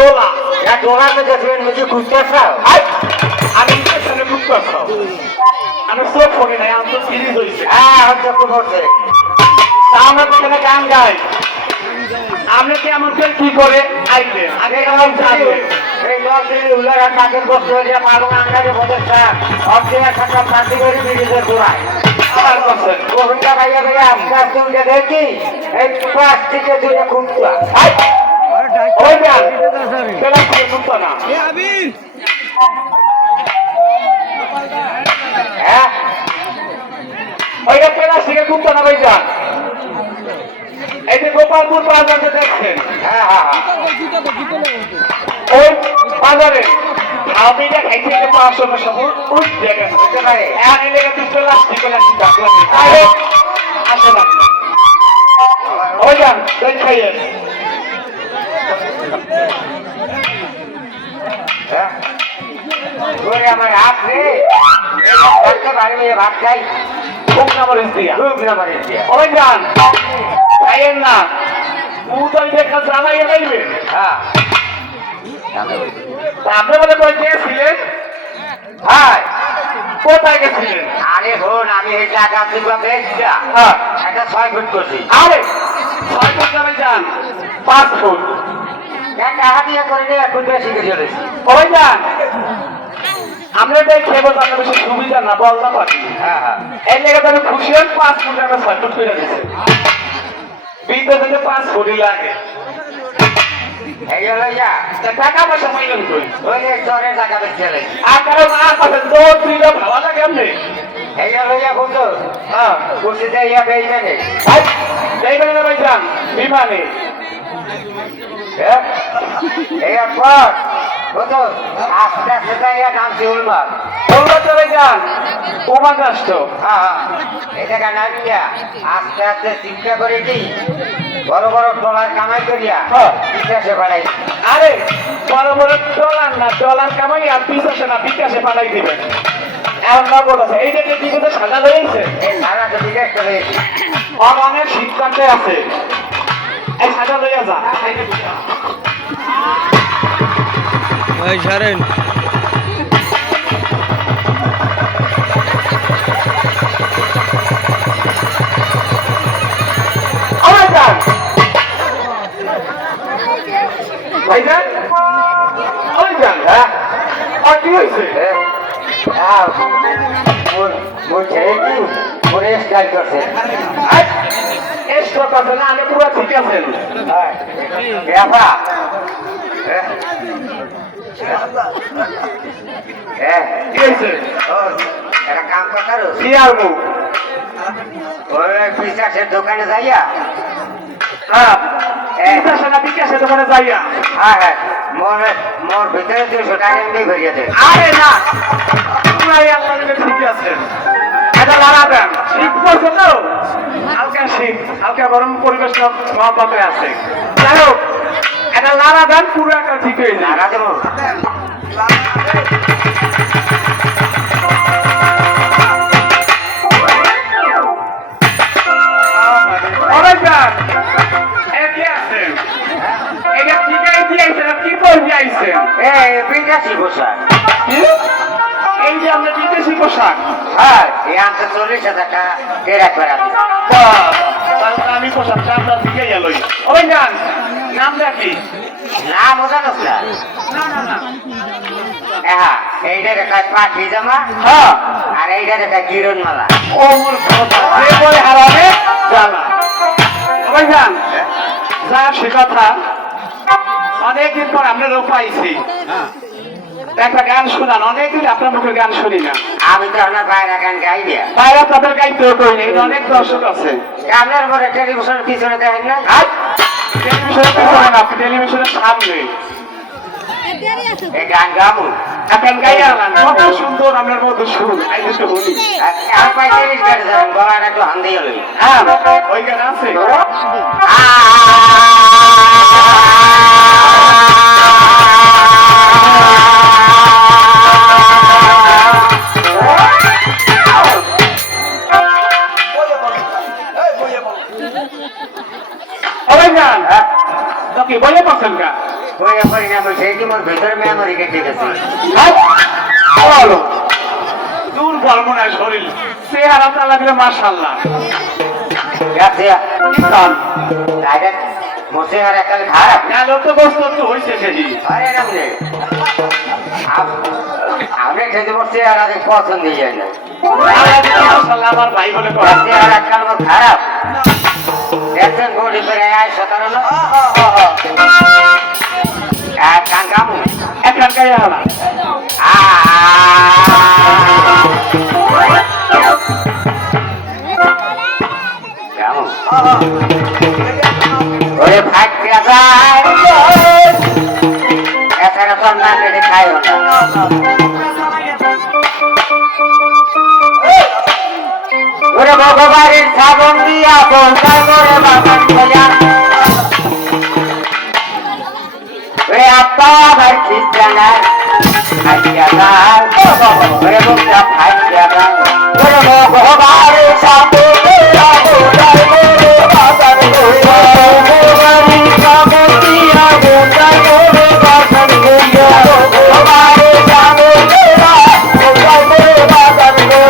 ডোলা ডোলা में जैसे मुझे कुछ कैसा আমি সামনে বুক করছো আমি সব ফোনে নাই আমি তো সিরিজ হইছে হ্যাঁ हम तो कुछ होते আমরা তো এখানে গান গাই আপনি কি এমন করে কি করে আইলে আগে গান জানবে এই লসে উলারা কাকের বস্তু দিয়ে মালু আঙ্গারে বলেছে অবজেক্ট একটা পার্টি করে বিজের দৌড়ায় আমার কাছে ওখানটা ভাইয়া ভাইয়া আস্তে আস্তে উঠে দেখি এই প্লাস্টিকের দুটো খুঁটটা ওই গান কেলা করে শুনতো না হ্যাঁ ওইটা কেলা শিখে শুনতো না ভাই যান এই যে গোপালপুর বাজারে দেখছেন হ্যাঁ হ্যাঁ ওই বাজারে আমি যা খাইছি এটা 500 টাকা ওই জায়গা বুঝতে পারে আর এই লেগে তুই প্লাস্টিক ডাকলা আরে আসেন আপনি ওই যান দেখ খাইয়েন হ্যাঁ ওরে আমার হাত রে করতে পারবে ভাত খাই খুব নামরে দিয়া খুব নামারে দিয়া ওই যান খাইয়েন না তুই দেখা জানাই লাইবে হ্যাঁ আপনি বলে কই গিয়েছিলেন হ্যাঁ কোথায় গেছিলেন আরে বোন আমি এই টাকা দিবা বেচটা হ্যাঁ একটা 6 ফুট করছি আরে 6 ফুট যাবে যান 5 ফুট টাকা দিয়ে করে নিয়ে 1 ফুট বেশি করে চলেছি ওই যান আমরা তাই খেয়ে বলতে আপনার বেশি সুবিধা না বলতে পারি হ্যাঁ হ্যাঁ এই লেগে তো আমি খুশি হন 5 ফুট আমরা 6 ফুট করে দিচ্ছি বিতে থেকে 5 ফুটই লাগে এই হলো যা টাকা পয়সা পাইলেন কই ওই যে চরের টাকা বেচে চলেছি আর কারণ আর পাশে দৌড় দিলে ভালো লাগে এমনি এই হলো যা বুঝো হ্যাঁ কুচি দিয়ে ইয়া বেচবে নে ভাই যাইবেন না ভাই যান বিমানে হ্যাঁ এই পর বুঝো আস্তে আস্তে তাই নাম শিউল মার তোমরা চলে যান তোমার রাষ্ট্র হ্যাঁ হ্যাঁ এটা কেন দিয়া আস্তে আস্তে চিন্তা করে কি বড় বড় ডলার কামাই করিয়া হ্যাঁ। বিকাশে বাড়াই আরে বড় বড় ডলার না ডলার কামাই আর বিকাশে না বিকাশে পাঠাই দিবেন এমন না বলেছে এই যে দিকে সাজা রয়েছে এই সারা তো বিকাশ চলে গেছে অনেক সিদ্ধান্তে আছে এই সাজা লইয়া যা ভাই ছাড়েন আমার যান ভাইজান ওই যান হ্যাঁ আর কি হয়েছে মোর ছেলে কি মোরে স্টাইল করছে এসব কথা না আমি পুরো ঠিক আছেন ব্যাপা কি হয়েছে একটা কাম করতারো কি আর মুখ ওই বিশ্বাসের দোকানে যাইয়া হ্যাঁ বিকাশে না বিকাশে দোকানে যাইয়া হ্যাঁ হ্যাঁ মোর ভিতরে 200 টাকা এমনি ভরিয়ে দে আরে না পুরাই আপনাদের ঠিক আছেন এটা লাগাবেন শীত পড়ছে তো হালকা শীত হালকা গরম পরিবেশ মহাপাতে আছে যাই হোক এটা লাগাবেন পুরো একটা ঠিক হয়ে যায় লাগা দেবো অনেক যান কি আছেন এটা ঠিকাই দিয়েছেন কি করে আইছেন বিদেশি পোশাক এই যে আমরা বিদেশি পোশাক হ্যাঁ এই আনতে 40,000 টাকা কেরা করা আমি পোশাকটা আপনার দিকে এলোই ওই যান নামটা কি না বোঝানোস না হ্যাঁ এইটা দেখায় পাখি জামা হ্যাঁ আর এইটা দেখায় কিরণ মালা ও মোর কথা যে বলে হারাবে জানা ওই যান যা সে কথা অনেকদিন পর আমরা লোক পাইছি একটা গান শোনান অনেকদিন আপনার মুখে গান শুনি না আমি তো আপনার বাইরে গান গাই দিয়া বাইরে আপনাদের গাইতেও করিনি অনেক দর্শক আছে আপনার পরে টেলিভিশনের পিছনে দেখেন না আর টেলিভিশনের পিছনে না টেলিভিশনের সামনে এই গান গাবো এখন গাইয়া গান কত সুন্দর আপনার মতো সুর আই যেতে বলি আর 45 টাকা দেন গলাটা একটু হান দিয়ে লই হ্যাঁ ওই গান আছে ওই গান তো কি বলে পছন্দ ওই পরিণাম সেই কি মোর ভিতরে মেমোরি কেটে গেছে বলো দূর বলবো না শরীর সে আরাম না লাগলে মাশাআল্লাহ গেছে রাজা মোসে আর একাল খারাপ গেল তো বস্তু তো হইছে সেজি আরে না বলে আমি খেতে বসছি আর আগে পছন্দ যায় না মাশাআল্লাহ আমার ভাই বলে কথা গেছে আর একাল মোর খারাপ দেখছেন গড়ি করে আয় সকাল এক কাঙ্গামু এখানকার হলা কেমন ওরে ভাত দেওয়া যায় এছাড়া তো না কেটে খাইও না ওরে ভগবানের সাবন দিয়া বলতাই করে বাগান খোঁজা ওরে আব্বা আমার খ্রিস্টানা খাইয়া যায় ওরে মুখটা খাইয়া যায় ওরে ভগবানের সাবন দিয়া বলতাই করে বাগান খোঁজা ভগবানের সাবন দিয়া বলতাই করে বাগান খোঁজা ভগবানের সাবন দিয়া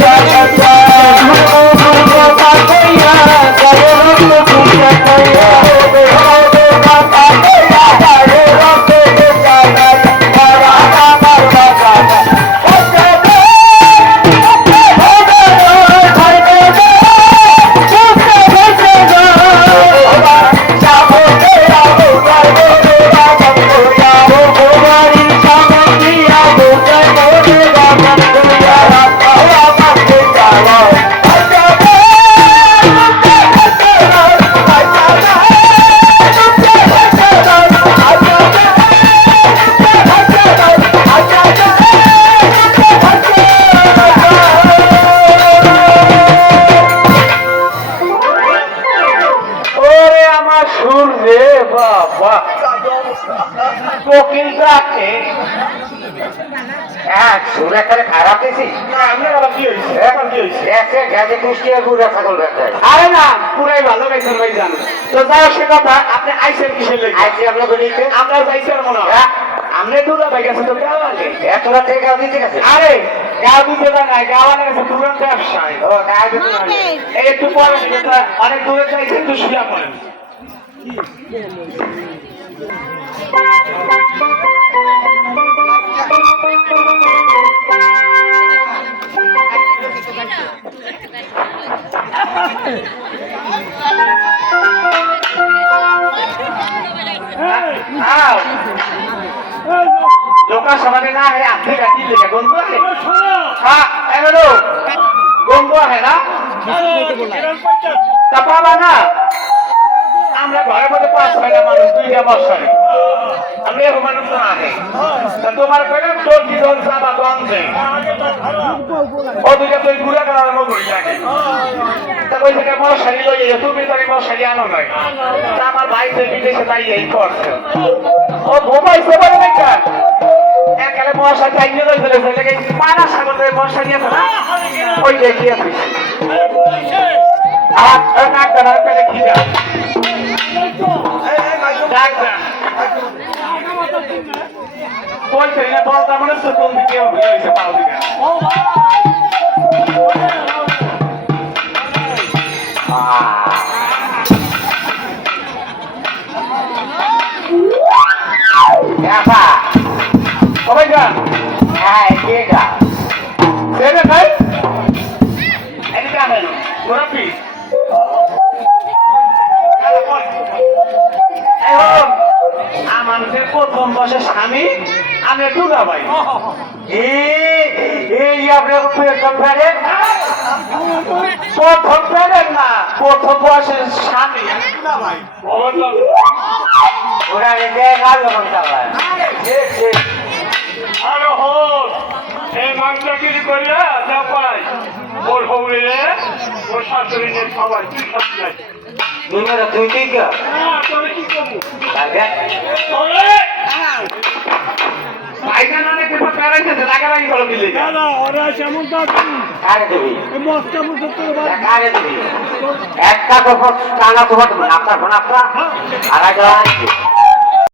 বলতাই করে বাগান খোঁজা পাওয়া মাঝে জানা খারাপ দিছি আরে না পুরাই ভালো গাইছেন ভাই জান তো যাই হোক সে কথা আপনি আইসেন কিসের লেগে আইসি আপনাকে নিতে আমরা যাইছেন মনে হয় আপনি দুলা ভাই গেছে তো গাওয়া লাগে এতটা থেকে গাও দিতে গেছে আরে গাও দিতে না গাওয়া গেছে পুরান ব্যবসায় ও গায়ে দিতে না এই একটু পরে অনেক দূরে যাইছে একটু শুয়া পড়েন लोका समाने ना है आधे गाती लेके गोंदो है हाँ ऐसे लो गोंदो है ना तपाला ना আমরা ঘরের মধ্যে 5-6টা মানুষ 2টা বসাই আমি এরকম মানুষ তো না নেই তা তোমার কইলাম তোর কি দল সাবা গঞ্জে ও দুইটা তুই ঘুরে করার মতো লাগে তা কই থেকে মশারি লইয়ে তুমি তো মশারি আনো নাই তা আমার ভাই তো বিদেশে যাই এই করছে ও ঘুমাইছে বলে দেখা একালে মশারি আইনে লই চলে লাগে পানা সাগরের মশারি আছে না ওই দেখিয়ে দিছি আর না করার পেলে কি যা বলছে না বলতে মানে কোন দিকে হয়েছে পাও দিকে কবে যান হ্যাঁ কেডা সেটা ভাই এদিকে আসেন গোরাপি আমাদের প্রথম বসে স্বামী আমি দুলা ভাই এই আপনার প্রথম প্যারেন্ট প্রথম প্যারেন্ট না প্রথম বয়সের স্বামী ওরা রেখে কাজ যখন চালায় আরে হোক এই মাংসগিরি করিয়া যা পাই ওর হৌরে ওর শাশুড়ি নিয়ে সবাই তুই খাবি নাই দুনিয়াটা তুই কি কর তোরে কি করবো তাকে তোরে ভাইজান অনেক কিছু বেড়াইতেছে লাগালাগি করো দিল্লি ওরা যেমন দাদু কারে দিবি মস্তা মুসে তোর কারে দিবি একটা তো টানা তোমার আপনার ফোন আপনার আর একটা